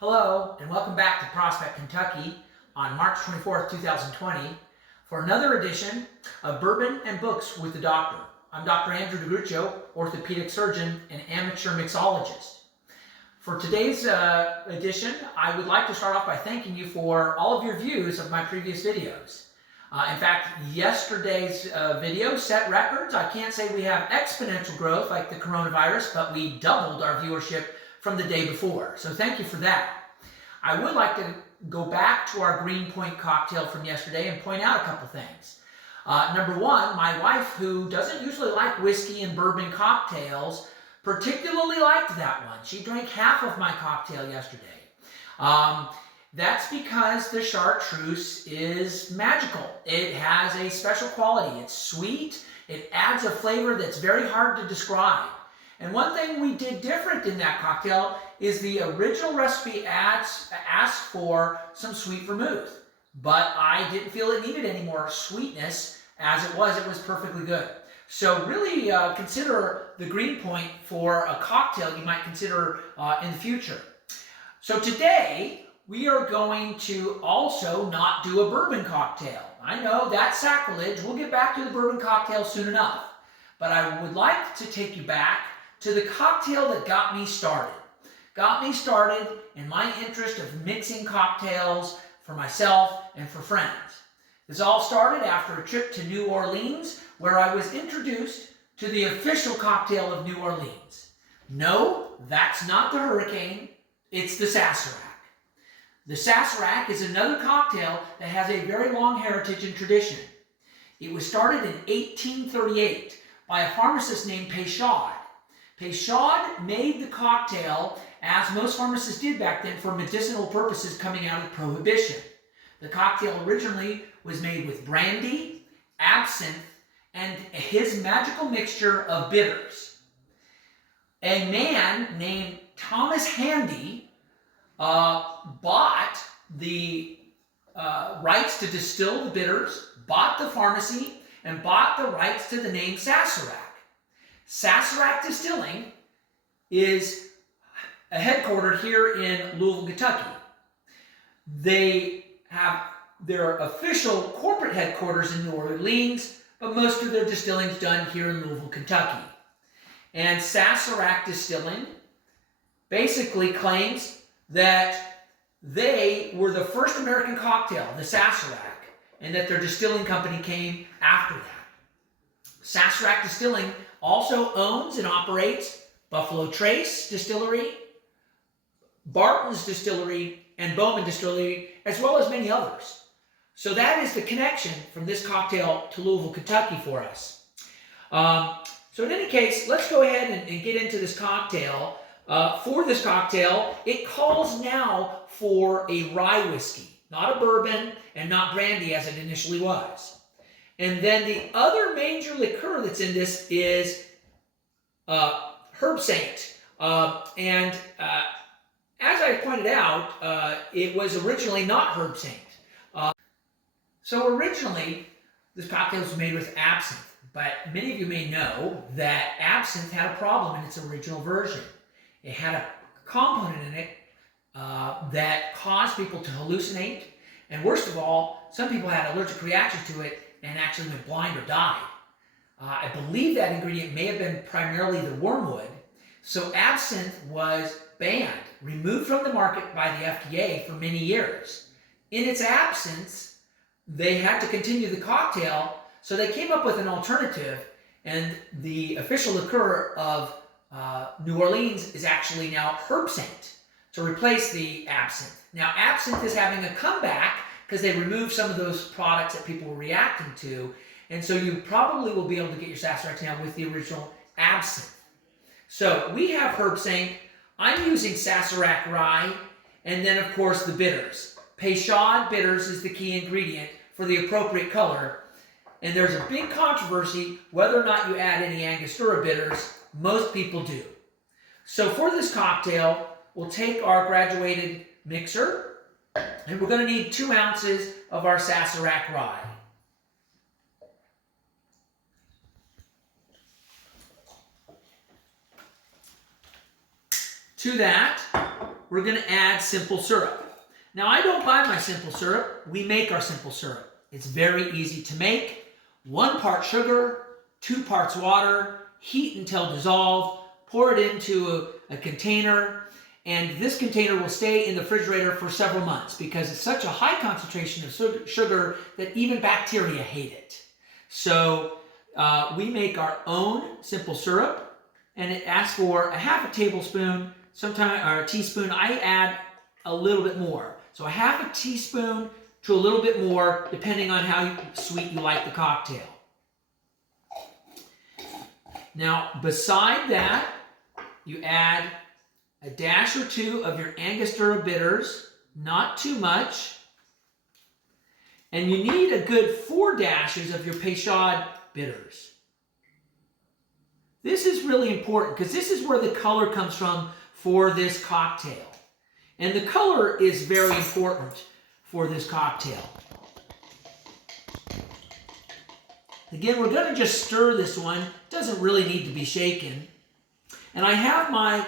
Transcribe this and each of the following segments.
Hello, and welcome back to Prospect, Kentucky on March 24th, 2020 for another edition of Bourbon and Books with the Doctor. I'm Dr. Andrew DeGruccio, orthopedic surgeon and amateur mixologist. For today's edition, I would like to start off by thanking you for all of your views of my previous videos. In fact, yesterday's video set records. I can't say we have exponential growth like the coronavirus, but we doubled our viewership from the day before. So thank you for that. I would like to go back to our Green Point cocktail from yesterday and point out a couple things. Number one, my wife, who doesn't usually like whiskey and bourbon cocktails, particularly liked that one. She drank half of my cocktail yesterday. That's because the chartreuse is magical. It has a special quality. It's sweet. It adds a flavor that's very hard to describe. And one thing we did different in that cocktail is the original recipe asked for some sweet vermouth. But I didn't feel it needed any more sweetness. As it was perfectly good. So really consider the Green Point for a cocktail you might consider in the future. So today, we are going to also not do a bourbon cocktail. I know that's sacrilege. We'll get back to the bourbon cocktail soon enough. But I would like to take you back to the cocktail that got me started. Got me started in my interest of mixing cocktails for myself and for friends. This all started after a trip to New Orleans where I was introduced to the official cocktail of New Orleans. No, that's not the Hurricane, it's the Sazerac. The Sazerac is another cocktail that has a very long heritage and tradition. It was started in 1838 by a pharmacist named Peychaud. Peychaud made the cocktail, as most pharmacists did back then, for medicinal purposes coming out of Prohibition. The cocktail originally was made with brandy, absinthe, and his magical mixture of bitters. A man named Thomas Handy bought the rights to distill the bitters, bought the pharmacy, and bought the rights to the name Sazerac. Sazerac Distilling is headquartered here in Louisville, Kentucky. They have their official corporate headquarters in New Orleans, but most of their distilling is done here in Louisville, Kentucky. And Sazerac Distilling basically claims that they were the first American cocktail, the Sazerac, and that their distilling company came after that. Sazerac Distilling also owns and operates Buffalo Trace Distillery, Barton's Distillery, and Bourbon Distillery, as well as many others. So that is the connection from this cocktail to Louisville, Kentucky for us. So in any case, let's go ahead and get into this cocktail. For this cocktail, it calls now for a rye whiskey, not a bourbon and not brandy as it initially was. And then the other major liqueur that's in this is Herbsaint. As I pointed out, it was originally not Herbsaint. So originally, this cocktail was made with absinthe, but many of you may know that absinthe had a problem in its original version. It had a component in it that caused people to hallucinate, and worst of all, some people had allergic reactions to it and actually went blind or died. I believe that ingredient may have been primarily the wormwood, so absinthe was banned, removed from the market by the FDA for many years. In its absence, they had to continue the cocktail, so they came up with an alternative, and the official liqueur of New Orleans is actually now Herbsaint to replace the absinthe. Now, absinthe is having a comeback because they removed some of those products that people were reacting to, and so you probably will be able to get your Sazerac now with the original absinthe. So we have Herbsaint. I'm using Sazerac rye, and then of course the bitters. Peychaud bitters is the key ingredient for the appropriate color, and there's a big controversy whether or not you add any angostura bitters. Most people do. So for this cocktail, we'll take our graduated mixer, and we're going to need 2 ounces of our Sazerac rye. To that, we're going to add simple syrup. Now, I don't buy my simple syrup. We make our simple syrup. It's very easy to make. 1 part sugar, 2 parts water, heat until dissolved, pour it into a container, and this container will stay in the refrigerator for several months because it's such a high concentration of sugar that even bacteria hate it. So we make our own simple syrup, and it asks for 1/2 tablespoon, sometimes or a teaspoon. I add a little bit more. So 1/2 teaspoon to a little bit more, depending on how sweet you like the cocktail. Now, beside that, you add a dash or 2 of your angostura bitters, not too much. And you need a good 4 dashes of your peychaud bitters. This is really important because this is where the color comes from for this cocktail. And the color is very important for this cocktail. Again, we're going to just stir this one. It doesn't really need to be shaken. And I have my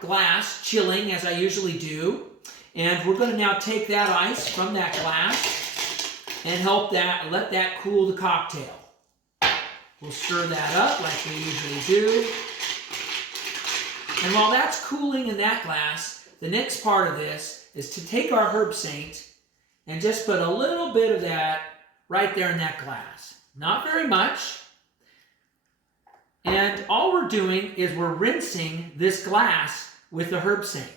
glass chilling as I usually do. And we're going to now take that ice from that glass and let that cool the cocktail. We'll stir that up like we usually do. And while that's cooling in that glass, the next part of this is to take our Herbsaint and just put a little bit of that right there in that glass. Not very much. And all we're doing is we're rinsing this glass with the Herbsaint.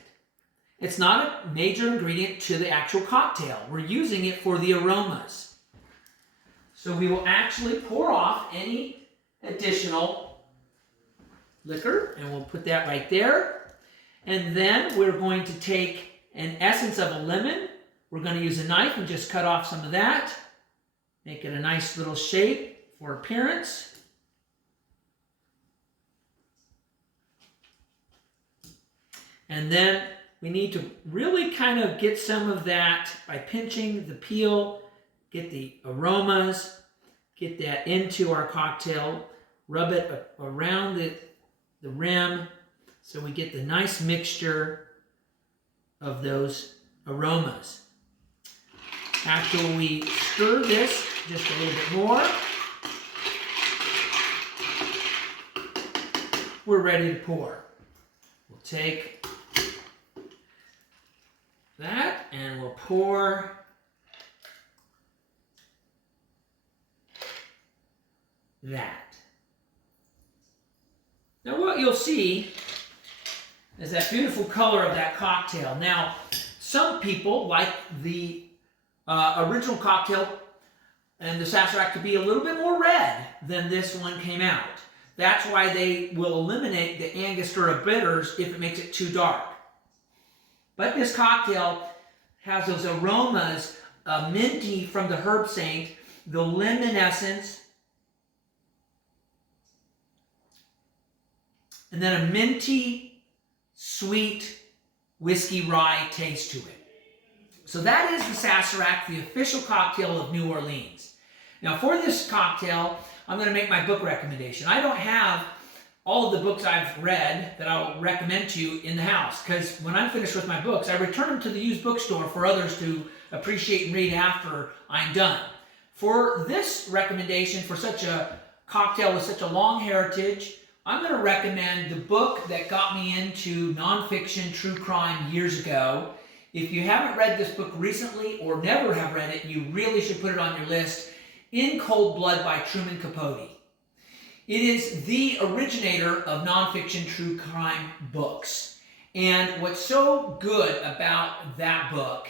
It's not a major ingredient to the actual cocktail. We're using it for the aromas. So we will actually pour off any additional liquor, and we'll put that right there. And then we're going to take an essence of a lemon. We're going to use a knife and just cut off some of that. Make it a nice little shape for appearance. And then we need to really kind of get some of that by pinching the peel, get the aromas, get that into our cocktail, rub it around the rim so we get the nice mixture of those aromas. After we stir this just a little bit more, we're ready to pour. We'll take that and we'll pour that. Now what you'll see is that beautiful color of that cocktail. Now, some people like the original cocktail and the Sazerac to be a little bit more red than this one came out. That's why they will eliminate the Angostura bitters if it makes it too dark. But this cocktail has those aromas, minty from the Herbsaint, the lemon essence, and then a minty, sweet whiskey rye taste to it. So that is the Sazerac, the official cocktail of New Orleans. Now for this cocktail, I'm going to make my book recommendation. I don't have all of the books I've read that I'll recommend to you in the house, because when I'm finished with my books, I return them to the used bookstore for others to appreciate and read after I'm done. For this recommendation, for such a cocktail with such a long heritage, I'm going to recommend the book that got me into nonfiction true crime years ago. If you haven't read this book recently or never have read it, you really should put it on your list. In Cold Blood by Truman Capote. It is the originator of nonfiction true crime books. And what's so good about that book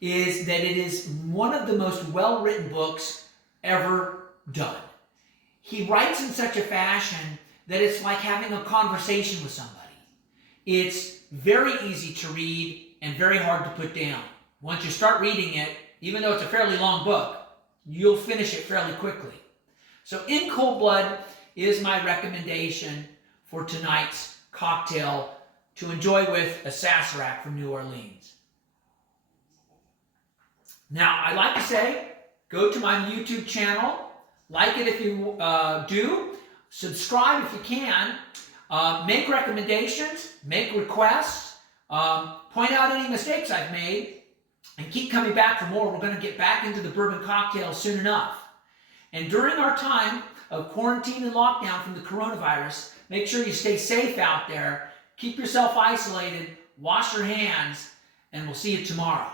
is that it is one of the most well-written books ever done. He writes in such a fashion that it's like having a conversation with somebody. It's very easy to read and very hard to put down. Once you start reading it, even though it's a fairly long book, you'll finish it fairly quickly. So In Cold Blood is my recommendation for tonight's cocktail to enjoy with a Sazerac from New Orleans. Now, I like to say, go to my YouTube channel, like it if you do, subscribe if you can, make recommendations, make requests. point out any mistakes I've made, and keep coming back for more. We're going to get back into the bourbon cocktails soon enough. And during our time of quarantine and lockdown from the coronavirus, make sure you stay safe out there, keep yourself isolated, wash your hands, and we'll see you tomorrow.